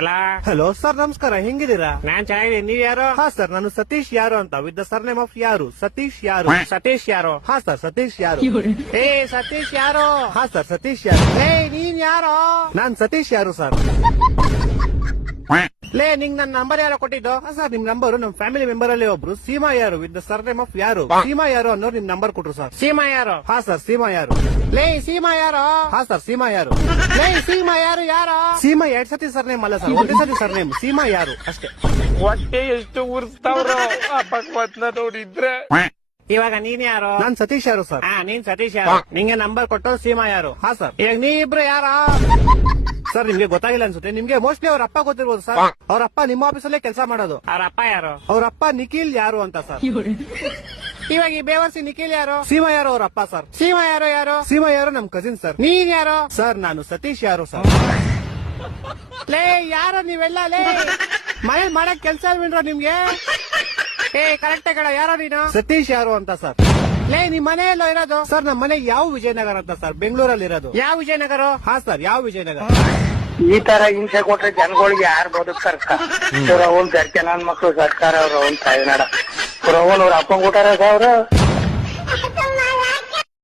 ಅಲ್ಲ hello sir, ನಮಸ್ಕಾರ. ಹೆಂಗಿದ್ದೀರಾ? ನಾನ್ ಚೆನ್ನಾಗಿದ್ದೀನಿ. ನೀವ್ ಯಾರು? ಹಾ ಸರ್, ನಾನು ಸತೀಶ್ ಯಾರು ಅಂತ, ವಿತ್ ದ ಸರ್ನೇಮ್ ಆಫ್ ಯಾರು. ಸತೀಶ್ ಯಾರು. ಸತೀಶ್ ಯಾರು? ಹಾ ಸರ್, ಸತೀಶ್ ಯಾರು. ಏ ಸತೀಶ್ ಯಾರು? ಹಾ ಸರ್, ಸತೀಶ್ ಯಾರು. ಏ ನೀನ್ ಯಾರು? ನಾನ್ ಸತೀಶ್ ಯಾರು ಸರ್. ಲೇ ನಿಂಗ್ ನನ್ ನಂಬರ್ ಯಾರೋ ಕೊಟ್ಟಿದ್ದು? ಹಾ ಸರ್, ನಿಮ್ ನಂಬರ್ ನಮ್ ಫ್ಯಾಮಿಲಿ ಮೆಂಬರ್ ಅಲ್ಲಿ ಒಬ್ರು ಸೀಮಾ ಯಾರು ವಿತ್ ದ ಸರ್ನೇಮ್ ಆಫ್ ಯಾರು. ಸೀಮಾ ಯಾರು ಅನ್ನೋರು ನಿಮ್ ನಂಬರ್ ಕೊಟ್ರು ಸರ್. ಸೀಮಾ ಯಾರು? ಹಾ ಸರ್, ಸೀಮಾ ಯಾರು. ಲೇ ಸೀಮಾ ಯಾರು? ಹಾ ಸರ್, ಸೀಮಾ ಯಾರು. ಲೇ ಸೀಮಾ ಯಾರು? ಯಾರು? ಸೀಮಾ 2 ಸತಿ ಸರ್ನೇಮ್ ಅಲ್ಲ ಸರ್, ಒಂದೇ ಸತಿ ಸರ್ನೇಮ್. ಸೀಮಾ ಯಾರು ಅಷ್ಟೇ. ಹೊಟ್ಟೆ ಎಷ್ಟು ಉರ್ಸ್ತಾವ್ರೋ ಆ ಭಗವತ್ನ ನೋಡಿದ್ರೆ. ಇವಾಗ ನೀನ್ ಯಾರು? ನಾನ್ ಸತೀಶ್ ಯಾರು ಸರ್. ಹಾ ನೀನ್ ಸತೀಶ್ ಯಾರು? ನಿಂಗೆ ನಂಬರ್ ಕೊಟ್ಟು ಸೀಮಾ ಯಾರು? ಹಾ ಸರ್. ಈಗ ನೀ ಇಬ್ರು ಯಾರ? ಸರ್, ನಿಮ್ಗೆ ಗೊತ್ತಾಗಿಲ್ಲ ಅನ್ಸುತ್ತೆ. ನಿಮ್ಗೆ ಮೋಸ್ಟ್ಲಿ ಅವ್ರ ಅಪ್ಪ ಗೊತ್ತಿರ್ಬೋದು ಸರ್. ಅವ್ರ ಅಪ್ಪ ನಿಮ್ಮ ಆಫೀಸಲ್ಲೇ ಕೆಲಸ ಮಾಡೋದು. ಅವ್ರ ಅಪ್ಪ ಯಾರು? ಅವ್ರ ಅಪ್ಪ ನಿಖಿಲ್ ಯಾರು ಅಂತ ಸರ್. ಇವಾಗ ಈ ಬೇವರ್ಸಿ ನಿಖಿಲ್ ಯಾರು? ಸೀಮಾ ಯಾರು ಅವ್ರ ಅಪ್ಪ ಸರ್. ಸೀಮಾ ಯಾರು? ಯಾರು? ಸೀಮಾ ಯಾರು ನಮ್ ಕಸಿನ್ ಸರ್. ನೀನ್ ಯಾರು? ಸರ್, ನಾನು ಸತೀಶ್ ಯಾರು ಸರ್. ಲೇ ಯಾರು ನೀವೆಲ್ಲ? ಲೇ ಮನೇಲಿ ಮಾಡಕ್ ಕೆಲ್ಸ ಬಿಡ್ರೋ ನಿಮ್ಗೆ? ಏ ಕರೆಕ್ಟ್ ಕಡ ಯಾರೋ ನೀನು? ಸತೀಶ್ ಯಾರು ಅಂತ ಸರ್. ಲೇ ನಿಮ್ ಮನೆ ಎಲ್ಲೋ ಇರೋದು? ಸರ್, ನಮ್ಮ ಮನೆ ಯಾವ ವಿಜಯನಗರ ಅಂತ ಸರ್, ಬೆಂಗಳೂರಲ್ಲಿ ಇರೋದು. ಯಾವ ವಿಜಯನಗರ? ಹಾ ಸರ್, ಯಾವ ವಿಜಯನಗರ. ಈ ತರ ಹಿಂಸೆ ಕೊಟ್ರೆ ಜನಗಳಿಗೆ ಯಾರು ಬದುಕ್ತಾರ? ಅವ್ರ ಅವನ್ ನನ್ ಮಕ್ಳು ಸರ್ಕಾರ ಅವ್ರ ಅವನ್ ತಾಯಿನಾಡ ಅವ್ರ ಅವನ್ ಅವ್ರ ಅಪ್ಪಂಗ್ ಊಟಾರ ಅವ್ರ